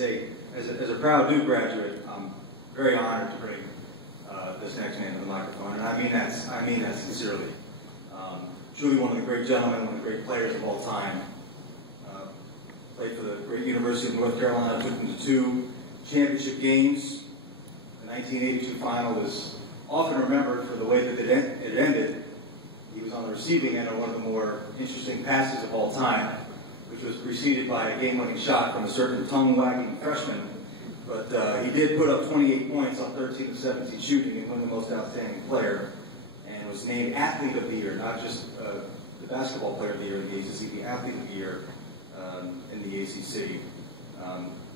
as a proud Duke graduate, I'm very honored to bring this next man to the microphone, and I mean that sincerely. Truly one of the great gentlemen, one of the great players of all time. Played for the great University of North Carolina, took them to 2 championship games. The 1982 final is often remembered for the way that it ended. He was on the receiving end of one of the more interesting passes of all time, which was preceded by a game-winning shot from a certain tongue-wagging freshman. But he did put up 28 points on 13 of 17 shooting and win the most outstanding player, and was named Athlete of the Year, not just the basketball player of the year in the ACC, the Athlete of the Year in the ACC.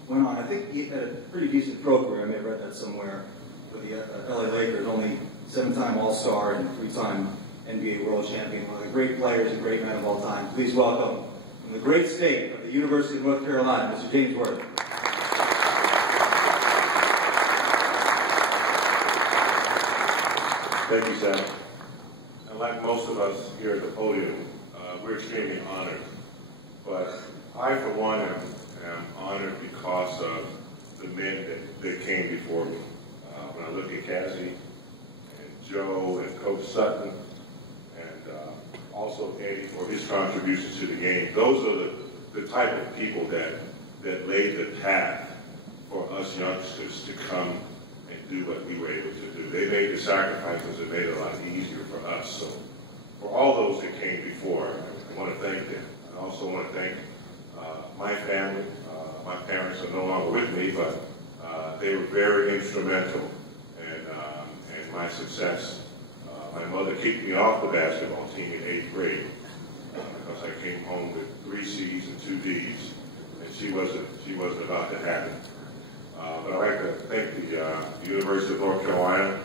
Went on, I think he had a pretty decent pro career. I may have read that somewhere, for the LA Lakers, only 7-time All-Star and 3-time NBA World Champion, one of the great players and great men of all time. Please welcome, from the great state of the University of North Carolina, Mr. James Worthy. Thank you, Sam. And like most of us here at the podium, we're extremely honored. But I, for one, am honored because of the men that came before me. When I look at Cassie and Joe and Coach Sutton, and also Eddie for his contributions to the game, those are the type of people that laid the path for us youngsters to come and do what we were able to do. They made the sacrifices that made it a lot easier for us. So for all those that came before, I want to thank them. I also want to thank my family. My parents are no longer with me, but they were very instrumental in my success. My mother kicked me off the basketball team in 8th grade because I came home with 3 C's and 2 D's, and she wasn't about to have it. But I'd like to thank the University of North Carolina.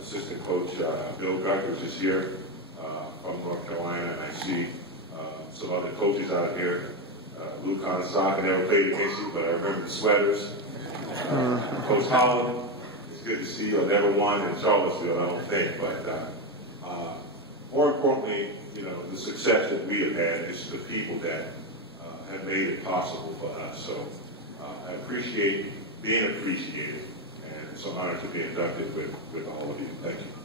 Assistant coach Bill Guckers is here from North Carolina, and I see some other coaches out here. Luke Sock, I never played against you, but I remember the sweaters. Coach Holland, it's good to see you. I never won in Charlottesville, I don't think, but more importantly, you know, the success that we have had is the people that have made it possible for us. So I appreciate being appreciated, and it's an honor to be inducted with all of you. Thank you.